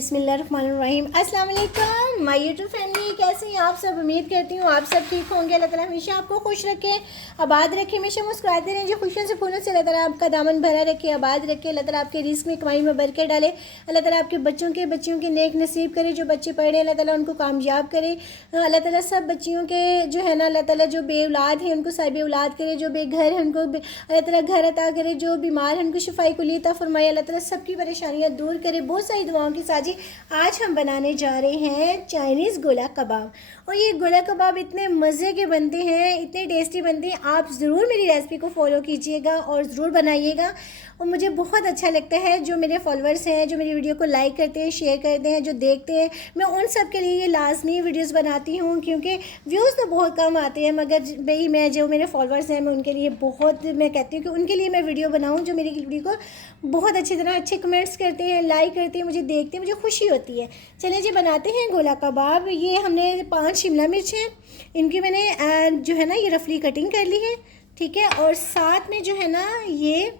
बिस्मिल्लाहिर्रहमानिर्रहीम। अस्सलाम वालेकुम माय यूट्यूब फैमिली, कैसे हैं आप सब। उम्मीद करती हूँ आप सब ठीक होंगे। अल्लाह ताला हमेशा आपको खुश रखे, आबाद रखे, हमेशा मुस्कुराते रहें। जो खुशियों से फूलों से अल्लाह ताला आपका दामन भरा रखे, आबाद रखे। अल्लाह ताला आपके रिस्क में कमाई में बरकत डाले। अल्लाह ताला आपके बच्चियों के नेक नसीब करे। जो बच्चे पढ़ रहे हैं अल्लाह ताला उनको कामयाब करे। अल्लाह ताला सब बच्चियों के जो है ना, अल्लाह ताला जो बे औलाद हैं उनको साहिब औलाद करे। जो बेघर हैं उनको अल्लाह ताला घर अता करे। जो बीमार हैं उनको शिफाई कुली अता फरमाए। अल्लाह ताला सबकी परेशानियाँ दूर करे। बहुत सारी दुआओं की साजी आज हम बनाने जा रहे हैं चाइनीज़ गोला कबाब। और ये गोला कबाब इतने मज़े के बनते हैं, इतने टेस्टी बनते हैं। आप ज़रूर मेरी रेसिपी को फॉलो कीजिएगा और ज़रूर बनाइएगा। और मुझे बहुत अच्छा लगता है जो मेरे फॉलोअर्स हैं, जो मेरी वीडियो को लाइक करते हैं, शेयर करते हैं, जो देखते हैं, मैं उन सब के लिए ये लाजमी वीडियोस बनाती हूँ। क्योंकि व्यूज़ तो बहुत कम आते हैं, मगर भाई मैं जो मेरे फॉलोअर्स हैं मैं उनके लिए बहुत, मैं कहती हूँ कि उनके लिए मैं वीडियो बनाऊँ जो मेरी वीडियो को बहुत अच्छी तरह अच्छे कमेंट्स करते हैं, लाइक करते हैं, मुझे देखते हैं, मुझे खुशी होती है। चलिए जी बनाते हैं गोला कबाब। ये हमने 5 शिमला मिर्च हैं, इनकी मैंने जो है ना ये रफली कटिंग कर ली है, ठीक है। और साथ में जो है ना ये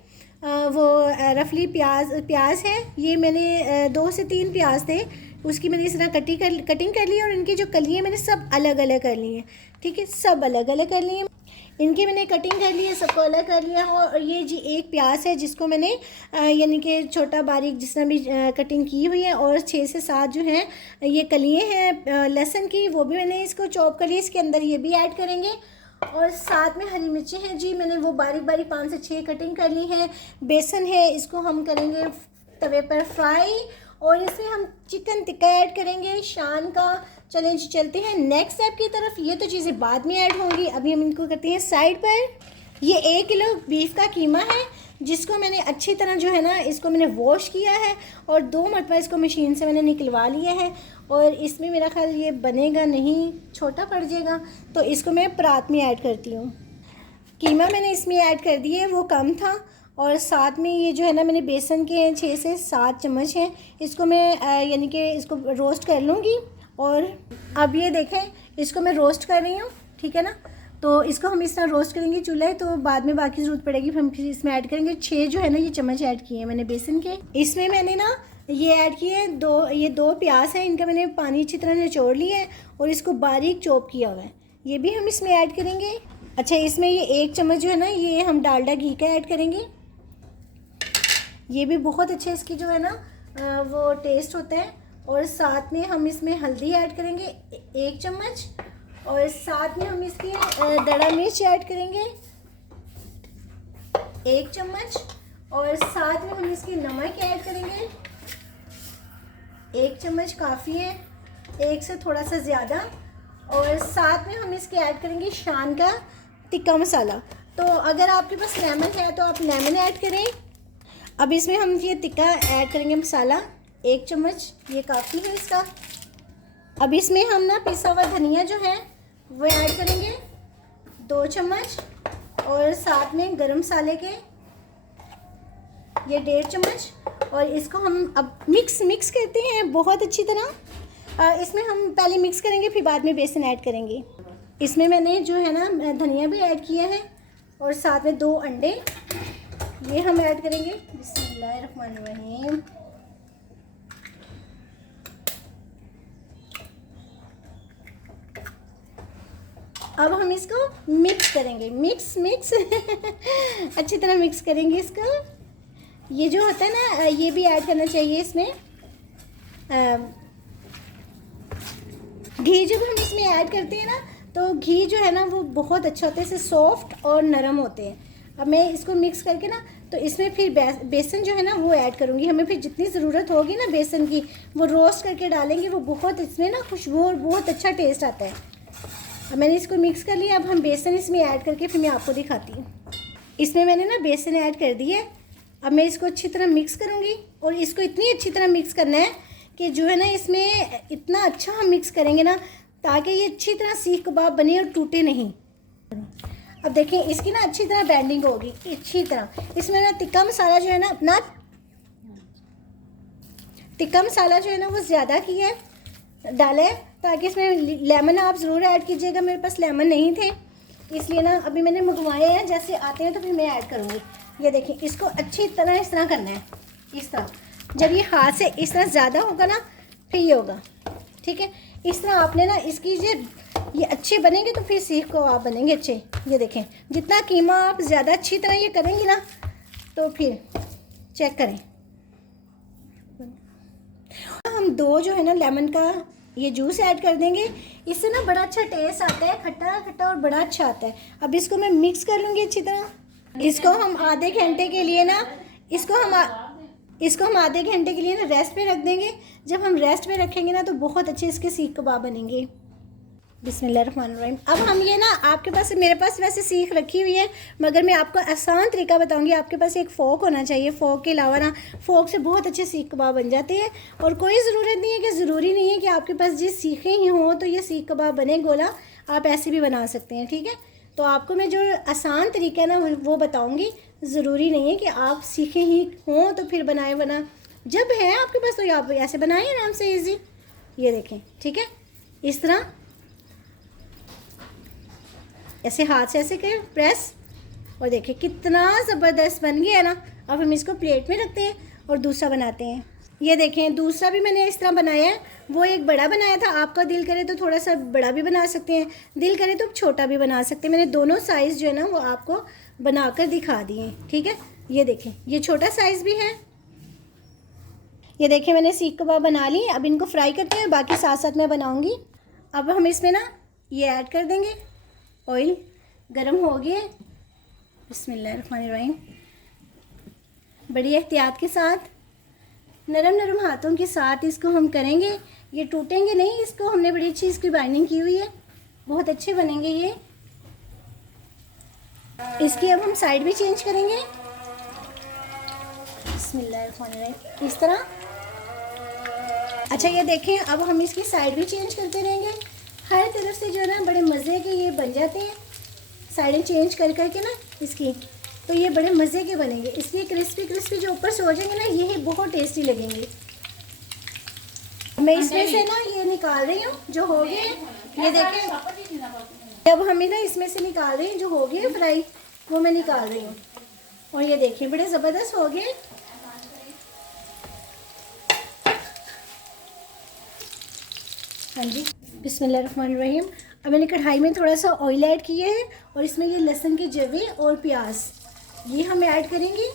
वो रफली प्याज है। ये मैंने 2 से 3 प्याज थे, उसकी मैंने इस तरह कटिंग कर ली है। और इनकी जो कलियाँ मैंने सब अलग अलग कर ली हैं, ठीक है, सब अलग अलग कर ली हैं। इनकी मैंने कटिंग कर ली है, सबको अलग कर लिया। और ये जी एक प्याज है जिसको मैंने यानी कि छोटा बारीक जिस तरह भी कटिंग की हुई है। और 6 से 7 जो हैं ये कलियाँ हैं लहसुन की, वो भी मैंने इसको चॉप कर लिया, इसके अंदर ये भी ऐड करेंगे। और साथ में हरी मिर्चें हैं जी, मैंने वो बारीक बारीक 5 से 6 कटिंग कर ली है। बेसन है, इसको हम करेंगे तवे पर फ्राई। और इसमें हम चिकन टिक्का ऐड करेंगे शान का। चलें जी चलते हैं नेक्स्ट स्टेप की तरफ। ये तो चीज़ें बाद में ऐड होंगी, अभी हम इनको करते हैं साइड पर। ये 1 किलो बीफ का कीमा है जिसको मैंने अच्छी तरह जो है ना इसको मैंने वॉश किया है और 2 मरतबा इसको मशीन से मैंने निकलवा लिया है। और इसमें मेरा ख्याल ये बनेगा नहीं, छोटा पड़ जाएगा, तो इसको मैं परात में ऐड करती हूँ। कीमा मैंने इसमें ऐड कर दिया है, वो कम था। और साथ में ये जो है ना मैंने बेसन के 6 से 7 चम्मच हैं, इसको मैं यानी कि इसको रोस्ट कर लूँगी। और अब ये देखें इसको मैं रोस्ट कर रही हूँ, ठीक है ना। तो इसको हम इस तरह रोस्ट करेंगे चूल्हे, तो बाद में बाकी ज़रूरत पड़ेगी हम फिर इसमें ऐड करेंगे। 6 जो है ना ये चम्मच ऐड किए हैं मैंने बेसन के। इसमें मैंने ना ये ऐड किए हैं ये 2 प्याज हैं, इनका मैंने पानी अच्छी तरह निचोड़ लिया है और इसको बारीक चॉप किया हुआ है, ये भी हम इसमें ऐड करेंगे। अच्छा, इसमें ये 1 चम्मच जो है ना ये हम डालडा घी का ऐड करेंगे। ये भी बहुत अच्छे इसकी जो है ना वो टेस्ट होता है। और साथ में हम इसमें हल्दी ऐड करेंगे 1 चम्मच। और साथ में हम इसकी दड़ा मिर्च ऐड करेंगे 1 चम्मच। और साथ में हम इसकी नमक ऐड करेंगे 1 चम्मच, काफ़ी है, 1 से थोड़ा सा ज़्यादा। और साथ में हम इसके ऐड करेंगे शान का टिक्का मसाला। तो अगर आपके पास लेमन है तो आप लेमन ऐड करें। अब इसमें हम ये टिक्का ऐड करेंगे मसाला 1 चम्मच, ये काफ़ी है इसका। अब इसमें हम ना पिसा हुआ धनिया जो है वो ऐड करेंगे 2 चम्मच। और साथ में गरम मसाले के ये 1.5 चम्मच। और इसको हम अब मिक्स करते हैं बहुत अच्छी तरह। इसमें हम पहले मिक्स करेंगे फिर बाद में बेसन ऐड करेंगे। इसमें मैंने जो है ना धनिया भी ऐड किया है और साथ में 2 अंडे ये हम ऐड करेंगे। बिस्मिल्लाहिर्रहमानिर्रहीम। अब हम इसको मिक्स करेंगे, मिक्स अच्छी तरह मिक्स करेंगे इसको। ये जो होता है ना ये भी ऐड करना चाहिए इसमें। घी जब हम इसमें ऐड करते हैं ना तो घी जो है ना वो बहुत अच्छा होता है, इससे सॉफ्ट और नरम होते हैं। अब मैं इसको मिक्स करके ना तो इसमें फिर बेसन जो है ना वो ऐड करूँगी। हमें फिर जितनी ज़रूरत होगी ना बेसन की वो रोस्ट करके डालेंगे, वो बहुत इसमें ना खुशबू और बहुत अच्छा टेस्ट आता है। अब मैंने इसको मिक्स कर लिया, अब हम बेसन इसमें ऐड करके फिर मैं आपको दिखाती हूँ। इसमें मैंने ना बेसन ऐड कर दी है। अब मैं इसको अच्छी तरह मिक्स करूँगी और इसको इतनी अच्छी तरह मिक्स करना है कि जो है ना इसमें इतना अच्छा हम मिक्स करेंगे ना ताकि ये अच्छी तरह सीख कबाब बने और टूटे नहीं। अब देखें इसकी ना अच्छी तरह बैंडिंग होगी अच्छी तरह। इसमें ना टिक्का मसाला जो है ना टिक्का मसाला जो है ना वो ज़्यादा किया है डाला है, ताकि इसमें लेमन आप ज़रूर ऐड कीजिएगा। मेरे पास लेमन नहीं थे इसलिए ना अभी मैंने मंगवाए हैं, जैसे आते हैं तो फिर मैं ऐड करूँगी। ये देखिए इसको अच्छी तरह इस तरह करना है, इस तरह जब ये हाथ से इस तरह ज़्यादा होगा ना फिर ये होगा, ठीक है। इस तरह आपने ना इसकी ये अच्छे बनेंगे तो फिर सीख को आप बनेंगे अच्छे। ये देखें, जितना कीमा आप ज़्यादा अच्छी तरह ये करेंगी ना तो फिर चेक करें। हम 2 जो है ना लेमन का ये जूस ऐड कर देंगे, इससे ना बड़ा अच्छा टेस्ट आता है, खट्टा खट्टा और बड़ा अच्छा आता है। अब इसको मैं मिक्स कर लूँगी अच्छी तरह। इसको हम आधे घंटे के लिए ना इसको हम आधे घंटे के लिए ना रेस्ट पे रख देंगे। जब हम रेस्ट पे रखेंगे ना तो बहुत अच्छे इसके सीख कबाब बनेंगे। बिस्मिल्लाहिर्रहमानिर्रहीम। अब हम ये ना आपके पास, मेरे पास वैसे सीख रखी हुई है मगर मैं आपको आसान तरीका बताऊंगी। आपके पास एक फ़ोक होना चाहिए, फ़ोक के अलावा ना फ़ोक से बहुत अच्छे सीख कबाब बन जाते हैं। और कोई ज़रूरत नहीं है कि ज़रूरी नहीं है कि आपके पास जिस सीखे ही हों तो ये सीख कबाब बने गोला, आप ऐसे भी बना सकते हैं, ठीक है। तो आपको मैं जो आसान तरीका है ना वो बताऊँगी। ज़रूरी नहीं है कि आप सीखे ही हों तो फिर बनाए, बना जब है आपके पास तो आप ऐसे बनाएं आराम से ईजी। ये देखें, ठीक है, इस तरह ऐसे हाथ से ऐसे करें प्रेस, और देखिए कितना ज़बरदस्त बन गया है ना। अब हम इसको प्लेट में रखते हैं और दूसरा बनाते हैं। ये देखें, दूसरा भी मैंने इस तरह बनाया है। वो एक बड़ा बनाया था, आपका दिल करे तो थोड़ा सा बड़ा भी बना सकते हैं, दिल करे तो छोटा भी बना सकते हैं। मैंने दोनों साइज़ जो है ना वो आपको बनाकर दिखा दिए, ठीक है। ये देखें, ये छोटा साइज़ भी है। ये देखें, मैंने सीख कबाब बना ली। अब इनको फ्राई करते हैं, बाकी साथ साथ मैं बनाऊँगी। अब हम इसमें ना ये ऐड कर देंगे। ऑयल गरम हो गया। बिस्मिल्लाहिर्रहमानिर्रहीम। बड़ी एहतियात के साथ, नरम नरम हाथों के साथ इसको हम करेंगे। ये टूटेंगे नहीं, इसको हमने बड़ी अच्छी इसकी बाइंडिंग की हुई है, बहुत अच्छे बनेंगे ये। इसकी अब हम साइड भी चेंज करेंगे। बिस्मिल्लाहिर्रहमानिर्रहीम, इस तरह। अच्छा, ये देखें, अब हम इसकी साइड भी चेंज करते रहेंगे। हर तरफ से जो है ना बड़े मज़े के ये बन जाते हैं, साइडें चेंज कर करके ना इसकी, तो ये बड़े मज़े के बनेंगे। इसलिए क्रिस्पी क्रिस्पी जो ऊपर से हो जाएंगे ना, यही बहुत टेस्टी लगेंगे। मैं इसमें से ना ये निकाल रही हूँ जो हो गए। ये देखें, अब हमें ना इसमें से निकाल रही हूँ जो हो गए फ्राई, वो मैं निकाल रही हूँ। और ये देखें, बड़े ज़बरदस्त हो गए। हाँ जी, बिस्मिल्लाहिर्रहमानिर्रहीम। अब मैंने कढ़ाई में थोड़ा सा ऑयल ऐड किया है और इसमें ये लहसुन के जवे और प्याज ये हम ऐड करेंगे।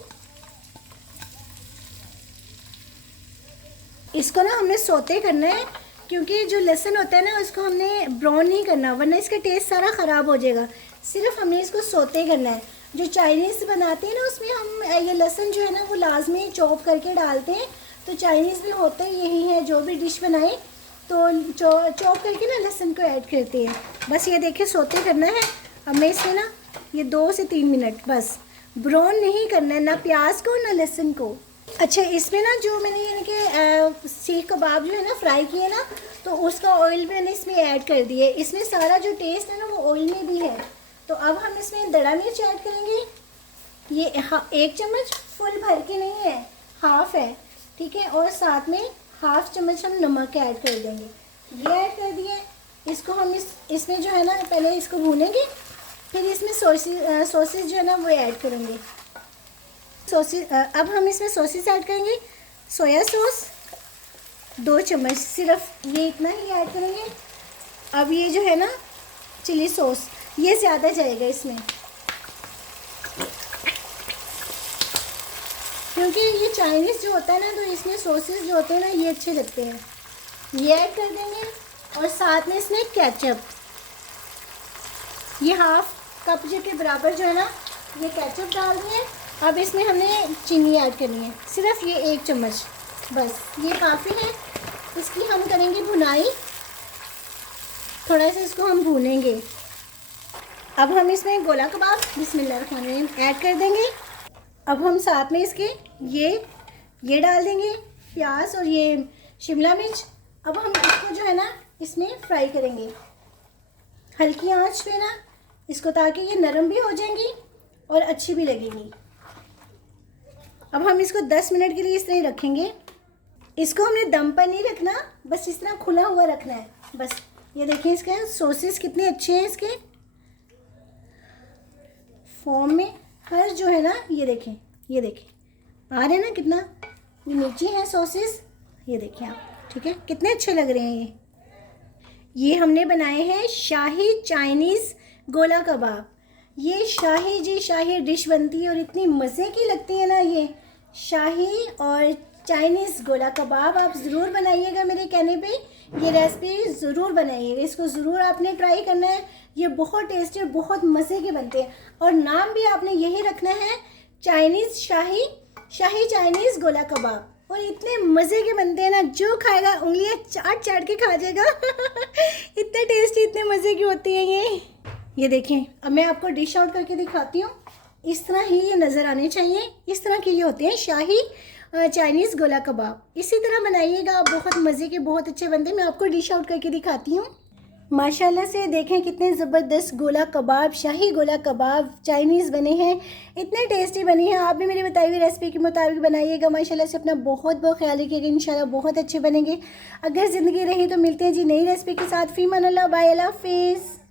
इसको ना हमने सोते करना है, क्योंकि जो लहसुन होता है ना उसको हमने ब्राउन नहीं करना, वरना इसका टेस्ट सारा ख़राब हो जाएगा। सिर्फ हमें इसको सोते करना है। जो चाइनीज़ बनाते हैं ना उसमें हम ये लहसुन जो है ना वो लाजमी चॉप करके डालते हैं। तो चाइनीज़ में होता ही यही है, जो भी डिश बनाए तो चॉप करके ना लहसुन को ऐड करते हैं। बस ये देखिए, सोते करना है। अब मैं इसमें ना ये 2 से 3 मिनट बस, ब्राउन नहीं करना है ना प्याज को ना लहसुन को। अच्छा, इसमें ना जो मैंने यानी कि सीख कबाब जो है ना फ्राई किए ना, तो उसका ऑयल मैंने इसमें ऐड कर दिए। इसमें सारा जो टेस्ट है ना वो ऑयल में भी है। तो अब हम इसमें दड़ा मिर्च ऐड करेंगे। ये 1 चम्मच, फुल भर के नहीं है, हाफ है, ठीक है। और साथ में हाफ चम्मच हम नमक ऐड कर देंगे। ये ऐड कर दिए। इसको हम इसमें जो है ना पहले इसको भूनेंगे, फिर इसमें सॉसेस जो है ना वो ऐड करेंगे। अब हम इसमें सॉसेस ऐड करेंगे। सोया सॉस 2 चम्मच, सिर्फ ये इतना ही ऐड करेंगे। अब ये जो है ना चिली सॉस, ये ज़्यादा जाएगा इसमें, क्योंकि ये चाइनीज़ जो होता है ना तो इसमें सॉसेस जो होते हैं ना ये अच्छे लगते हैं। ये ऐड कर देंगे। और साथ में इसमें केचप, ये हाफ कप के बराबर जो है ना ये केचप डाल दिए। अब इसमें हमने चीनी ऐड करनी है, सिर्फ ये 1 चम्मच, बस ये काफ़ी है। इसकी हम करेंगे भुनाई, थोड़ा सा इसको हम भूनेंगे। अब हम इसमें गोला कबाब बिस्मिल्लाहिर्रहमानिर्रहीम ऐड कर देंगे। अब हम साथ में इसके ये डाल देंगे, प्याज और ये शिमला मिर्च। अब हम इसको जो है ना इसमें फ्राई करेंगे हल्की आंच पे ना इसको, ताकि ये नरम भी हो जाएंगी और अच्छी भी लगेंगी। अब हम इसको 10 मिनट के लिए इस तरह ही रखेंगे। इसको हमने दम पर नहीं रखना, बस इस तरह खुला हुआ रखना है बस। ये देखिए इसके सॉसेस कितने अच्छे हैं, इसके फॉर्म में हर जो है ना, ये देखें आ रहे हैं ना कितना ये नीचे हैं सॉसेस, ये देखिए आप, ठीक है, कितने अच्छे लग रहे हैं ये हमने बनाए हैं शाही चाइनीज़ गोला कबाब। ये शाही डिश बनती है और इतनी मज़े की लगती है ना, ये शाही और चाइनीज़ गोला कबाब आप ज़रूर बनाइएगा मेरे कहने पे। ये रेसिपी ज़रूर बनाइएगा, इसको ज़रूर आपने ट्राई करना है। ये बहुत टेस्टी और बहुत मज़े के बनते हैं और नाम भी आपने यही रखना है, चाइनीज़ शाही चाइनीज़ गोला कबाब। और इतने मज़े के बनते हैं ना, जो खाएगा उंगलियां चाट चाट के खा जाएगा इतने टेस्टी, इतने मज़े की होती हैं ये देखें। अब मैं आपको डिश आउट करके दिखाती हूँ। इस तरह ही ये नज़र आने चाहिए, इस तरह के ये होते हैं शाही चाइनीज़ गोला कबाब। इसी तरह बनाइएगा, बहुत मज़े के, बहुत अच्छे बनते हैं। मैं आपको डिश आउट करके दिखाती हूँ। माशाल्लाह से देखें कितने ज़बरदस्त गोला कबाब, शाही गोला कबाब चाइनीज़ बने हैं, इतने टेस्टी बनी हैं। आप भी मेरी बताई हुई रेसिपी के मुताबिक बनाइएगा। माशाल्लाह से अपना बहुत बहुत ख्याल रखिएगा, इंशाल्लाह बहुत अच्छे बनेंगे। अगर ज़िंदगी रही तो मिलते हैं जी नई रेसिपी के साथ। फ़ी मान अल्लाह, बाय, अल्लाह हाफ़िज़।